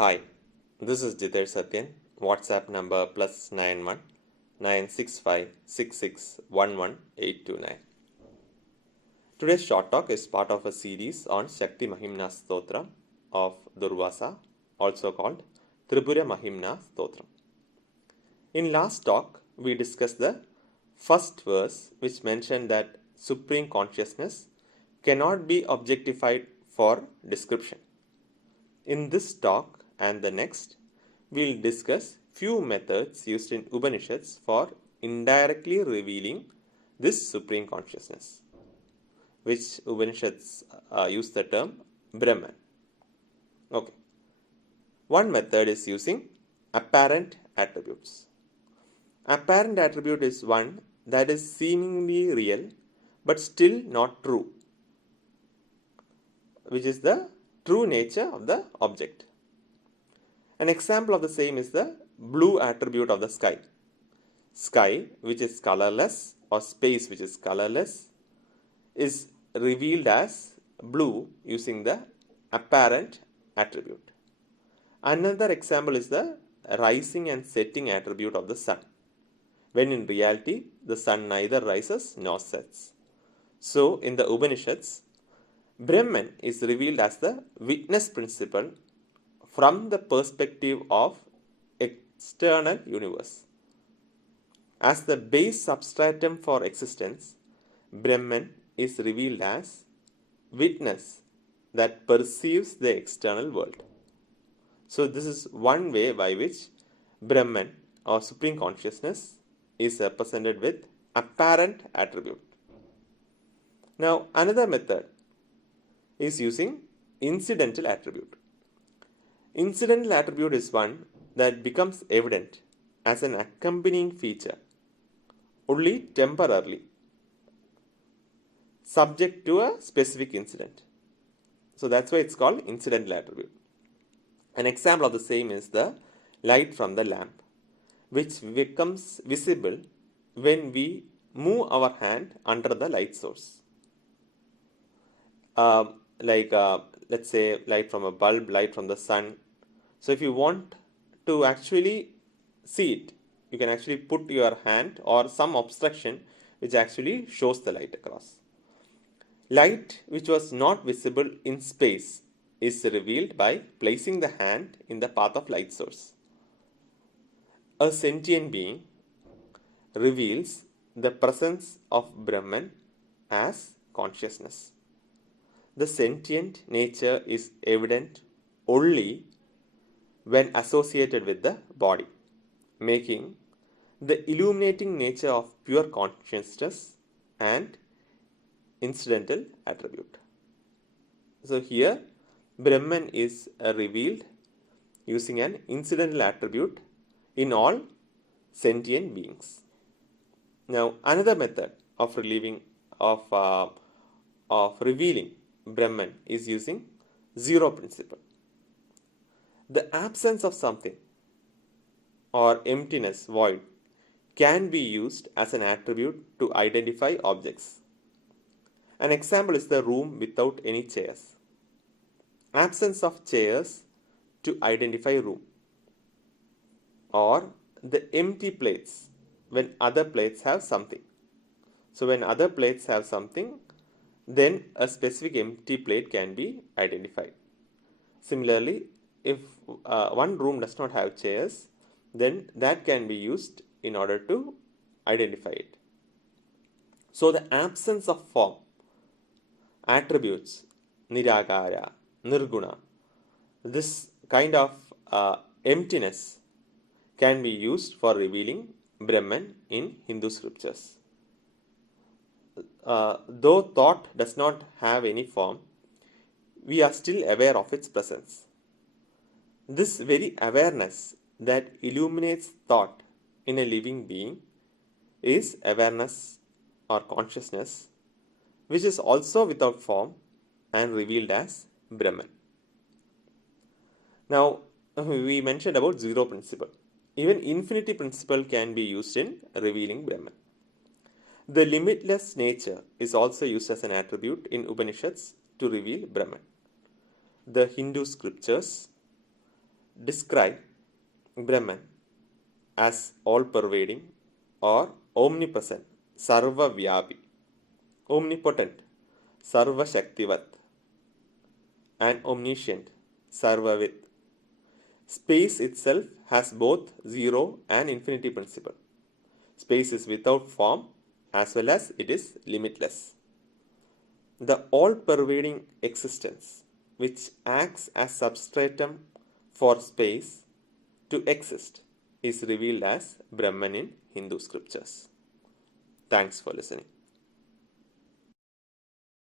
Hi, this is Jither Satyan, WhatsApp number +91 9656611 Today's short talk is part of a series on Shakti Mahimna Stotram of Durvasa, also called Tripura Mahimna Stotram. In last talk, we discussed the first verse which mentioned that Supreme Consciousness cannot be objectified for description. In this talk and the next, we'll discuss few methods used in Upanishads for indirectly revealing this Supreme Consciousness, which Upanishads use the term Brahman. Okay. One method is using apparent attributes. Apparent attribute is one that is seemingly real but still not true, which is the true nature of the object. An example of the same is the blue attribute of the sky. Sky, which is colorless, or space, which is colorless, is revealed as blue using the apparent attribute. Another example is the rising and setting attribute of the sun, when in reality the sun neither rises nor sets. So, in the Upanishads, Brahman is revealed as the witness principle from the perspective of external universe. As the base substratum for existence, Brahman is revealed as witness that perceives the external world. So this is one way by which Brahman or Supreme Consciousness is represented with apparent attribute. Now another method is using incidental attribute. Incidental attribute is one that becomes evident as an accompanying feature only temporarily, subject to a specific incident. So that's why it's called incidental attribute. An example of the same is the light from the lamp, which becomes visible when we move our hand under the light source. Let's say light from a bulb, light from the sun. So if you want to actually see it, you can actually put your hand or some obstruction which actually shows the light across. Light which was not visible in space is revealed by placing the hand in the path of light source. A sentient being reveals the presence of Brahman as consciousness. The sentient nature is evident only when associated with the body, making the illuminating nature of pure consciousness and incidental attribute. So here Brahman is revealed using an incidental attribute in all sentient beings. Now another method of revealing Brahman is using zero principle. The absence of something or emptiness, void, can be used as an attribute to identify objects. An example is the room without any chairs. Absence of chairs to identify room. Or the empty plates when other plates have something. So when other plates have something, then a specific empty plate can be identified. Similarly, if one room does not have chairs, then that can be used in order to identify it. So the absence of form, attributes, niragara, nirguna, this kind of emptiness can be used for revealing Brahman in Hindu scriptures. Though thought does not have any form, we are still aware of its presence. This very awareness that illuminates thought in a living being is awareness or consciousness, which is also without form and revealed as Brahman. Now, we mentioned about zero principle. Even infinity principle can be used in revealing Brahman. The limitless nature is also used as an attribute in Upanishads to reveal Brahman. The Hindu scriptures describe Brahman as all-pervading or omnipresent, Sarva-Vyapi, omnipotent, Sarva-Shaktivat, and omniscient, Sarvavit. Space itself has both zero and infinity principle. Space is without form as well as it is limitless. The all-pervading existence, which acts as substratum for space to exist, is revealed as Brahman in Hindu scriptures. Thanks for listening.